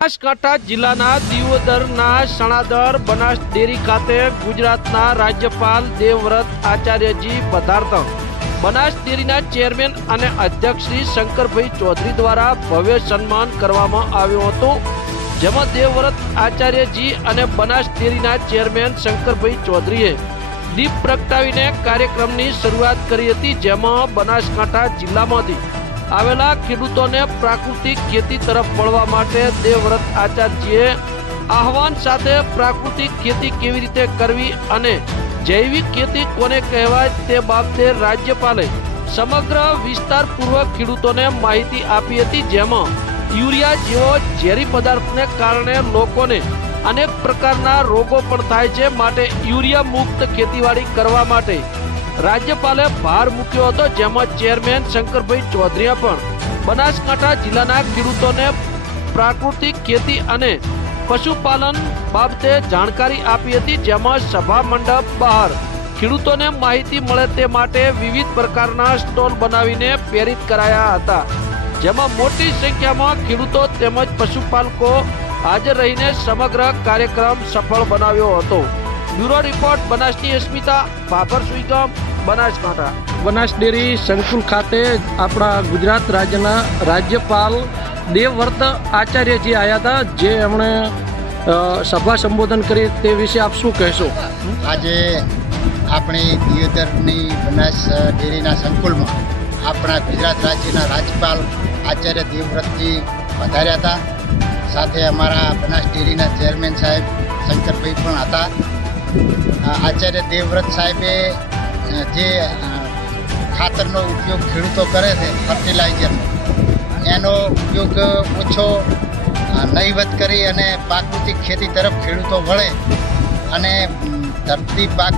બનાસકાંઠા જિલ્લાના દિયોદરના સણાદર બનાસ ડેરી ખાતે ગુજરાતના રાજ્યપાલ દેવવ્રત આચાર્યજી પધારતા. બનાસ ડેરીના ચેરમેન અને અધ્યક્ષ શ્રી શંકરભાઈ ચૌધરી દ્વારા ભવ્ય સન્માન કરવામાં આવ્યું હતું. જેમાં દેવવ્રત આચાર્યજી અને બનાસ ડેરીના ચેરમેન શંકરભાઈ ચૌધરીએ દીપ પ્રગટાવીને કાર્યક્રમની શરૂઆત કરી હતી, જેમાં બનાસકાંઠા જિલ્લામાંથી આવેલા ખેડૂતોને પ્રાકૃતિક ખેતી તરફ વળવા માટે દેવવ્રત આચાર્યજીએ આહવાન સાથે પ્રાકૃતિક ખેતી કેવી રીતે કરવી અને જૈવિક ખેતી કોને કહેવાય તે બાબતે રાજ્યપાલે સમગ્ર વિસ્તારપૂર્વક ખેડૂતોને માહિતી આપી હતી, જેમાં યુરિયા જેવો ઝેરી પદાર્થને કારણે લોકોને અનેક પ્રકારના રોગો પણ થાય છે. માટે યુરિયા મુક્ત ખેતીવાડી કરવા માટે રાજ્યપાલે ભાર મૂક્યો હતો, જેમાં ચેરમેન શંકરભાઈ ચૌધરીએ પણ. બનાસકાંઠા જિલ્લાના ખેડૂતોને પ્રાકૃતિક ખેતી અને પશુપાલન બાબતે જાણકારી આપી હતી, જેમાં સભા મંડપ બહાર. ખેડૂતોને માહિતી મળે તે માટે વિવિધ પ્રકારના સ્ટોલ બનાવીને પ્રેરિત કરાયા હતા. જેમાં મોટી સંખ્યામાં ખેડૂતો તેમજ પશુપાલકો હાજર રહીને સમગ્ર કાર્યક્રમ સફળ બનાવ્યો હતો. બ્યુરો રિપોર્ટ બનાસની અસ્મિતા બાબર સુઈગામ બનાસકાંઠા બનાસ ડેરી સંકુલ ખાતે આપણા ગુજરાત રાજ્યના રાજ્યપાલ દેવવ્રત આચાર્યજી આવ્યા હતા જે એમણે સભા સંબોધન કરી તે વિશે આપ શું કહેશો? આજે આપણી દિયોદરની બનાસ ડેરીના સંકુલમાં આપણા ગુજરાત રાજ્યના રાજ્યપાલ આચાર્ય દેવવ્રતજી પધાર્યા હતા. સાથે અમારા બનાસ ડેરીના ચેરમેન સાહેબ શંકરભાઈ પણ હતા. આચાર્ય દેવવ્રત સાહેબે જે ખાતરનો ઉપયોગ ખેડૂતો કરે છે ફર્ટિલાઇઝરનો એનો ઉપયોગ ઓછો નહીવત કરી અને પ્રાકૃતિક ખેતી તરફ ખેડૂતો વળે અને ધરતી પાક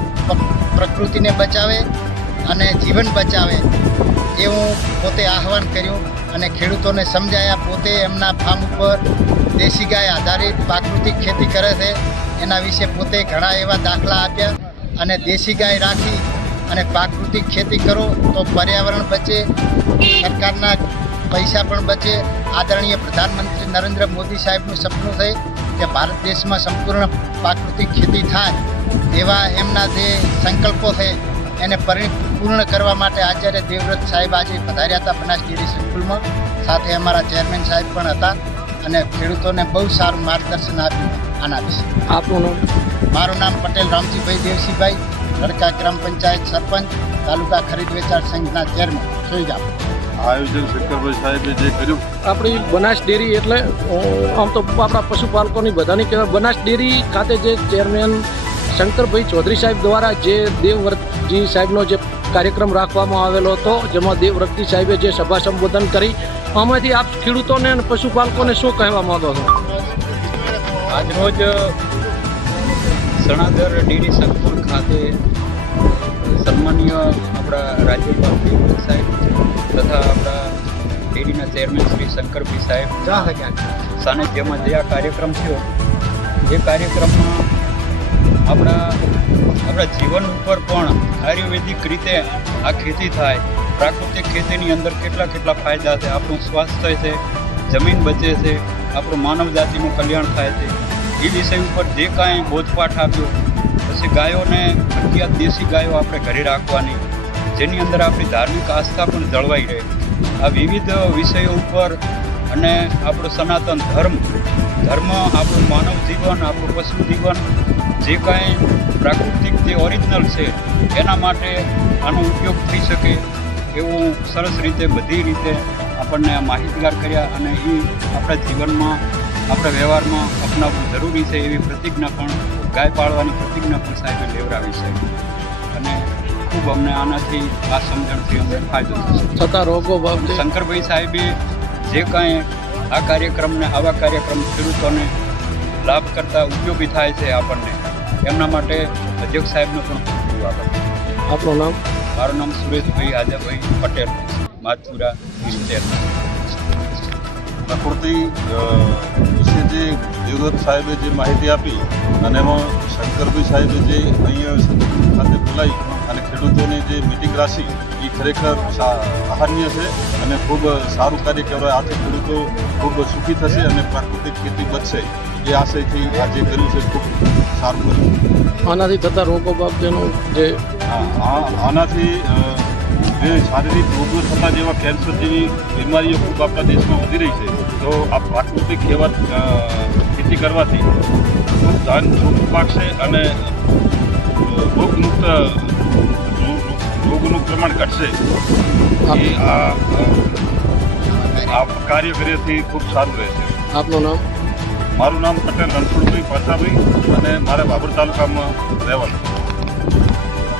પ્રકૃતિને બચાવે અને જીવન બચાવે એવું પોતે આહવાન કર્યું અને ખેડૂતોને સમજાયા પોતે એમના ફાર્મ ઉપર દેશી ગાય આધારિત પ્રાકૃતિક ખેતી કરે છે. એના વિશે પોતે ઘણા એવા દાખલા આપ્યા અને દેશી ગાય રાખી અને પ્રાકૃતિક ખેતી કરો તો પર્યાવરણ બચે, સરકારના પૈસા પણ બચે. આદરણીય પ્રધાનમંત્રી નરેન્દ્ર મોદી સાહેબનું સપનું છે કે ભારત દેશમાં સંપૂર્ણ પ્રાકૃતિક ખેતી થાય એવા એમના જે સંકલ્પો છે એને પરિપૂર્ણ કરવા માટે આચાર્ય દેવવ્રત સાહેબ આજે પધાર્યા હતા બનાસ ડેરી સંકુલમાં. સાથે અમારા ચેરમેન સાહેબ પણ હતા. અને ખેડૂતોને બહુ સારું માર્ગદર્શન આપ્યું આના વિશે. આપનું નામ? મારું નામ પટેલ રામજીભાઈ દેવસીભાઈ લડકા ગ્રામ પંચાયત સરપંચ તાલુકા ખરીદ વેચાણ સંઘના ચેરમેન સુઈગામ. આયોજન શંકરભાઈ સાહેબે જે કર્યું. આપણી બનાસ ડેરી એટલે આમ તો આપણા પશુપાલકોની બધાની કહેવાય. બનાસ ડેરી ખાતે જે ચેરમેન શંકરભાઈ ચૌધરી સાહેબ દ્વારા જે દેવવ્રતજી સાહેબનો જે કાર્યક્રમ રાખવામાં આવેલો હતો જેમાં દેવવ્રતજી સાહેબે જે સભા સંબોધન કરી આમાંથી આપ ખેડૂતોને અને પશુપાલકોને શું કહેવા માંગો છો? આજરોજ સણાદર ડીડી સંકુલ ખાતે સન્માનીય આપણા રાજ્યપાલ સાહેબ તથા આપણા ડેરીના ચેરમેન શ્રી શંકરભાઈ સાહેબ સાનિધ્યમાં જે આ કાર્યક્રમ થયો એ કાર્યક્રમમાં આપણા આપણા જીવન ઉપર પણ આયુર્વેદિક રીતે આ ખેતી થાય. પ્રાકૃતિક ખેતીની અંદર કેટલા કેટલા ફાયદા છે? આપણું સ્વાસ્થ્ય છે, જમીન બચે છે, આપણું માનવ જાતિનું કલ્યાણ થાય છે. એ વિષય ઉપર જે કાંઈ બોધપાઠ આપ્યો, પછી ગાયોને અત્યાર દેશી ગાયો આપણે ઘરે રાખવાની, જેની અંદર આપણી ધાર્મિક આસ્થા પણ જળવાઈ રહે. આ વિવિધ વિષયો ઉપર અને આપણું સનાતન ધર્મ ધર્મ આપણું માનવ જીવન આપણું પશુ જીવન જે કાંઈ પ્રાકૃતિક જે ઓરિજિનલ છે એના માટે આનો ઉપયોગ થઈ શકે એવું સરસ રીતે બધી રીતે આપણને આ માહિતગાર કર્યા અને એ આપણા જીવનમાં આપણા વ્યવહારમાં અપનાવવું જરૂરી છે એવી પ્રતિજ્ઞા પણ ગાય પાળવાની પ્રતિજ્ઞા પણ સાહેબે લેવડાવી છે. અને ખૂબ અમને આનાથી આ સમજણથી અમને ફાયદો થશે. છતાં રોગો બાબતે? શંકરભાઈ સાહેબે જે કાંઈ આ કાર્યક્રમને આવા કાર્યક્રમ ખેડૂતોને લાભ કરતા ઉપયોગી થાય છે આપણને. એમના માટે અધ્યક્ષ સાહેબનો પણ ખૂબ આભાર. આપણું નામ? મારું નામ સુરેશભાઈ આજાભાઈ પટેલ માથુરા પ્રકૃતિ વિશે જે દેવદત્ત સાહેબે જે માહિતી આપી અને એમાં શંકરભાઈ સાહેબે જે અહીંયા ખાતે બોલાવી અને ખેડૂતોની જે મિટિંગ રાખી એ ખરેખર સા- છે અને ખૂબ સારું કાર્ય કહેવાય. આથી ખેડૂતો ખૂબ સુખી થશે અને પ્રાકૃતિક ખેતી બચશે. એ આશયથી આ જે કર્યું છે ખૂબ સારું કર્યું. આનાથી થતા રોગો બાબતેનો જે આનાથી જે શારીરિક રોગો થતા જેવા કેન્સર જેવી બીમારીઓ ખૂબ આપણા દેશમાં વધી રહી છે. તો આ પ્રાકૃતિક એવા ખેતી કરવાથી ખૂબ ધન ચોખ્ખું પાકશે અને રોગમુક્ત રોગનું પ્રમાણ ઘટશે. એ આ અ, આ કાર્ય કરીએથી ખૂબ સારું રહેશે આપનું નામ? મારું નામ પટેલ રણછોડભાઈ પાછાભાઈ અને મારે બાબર તાલુકામાં રહેવાનું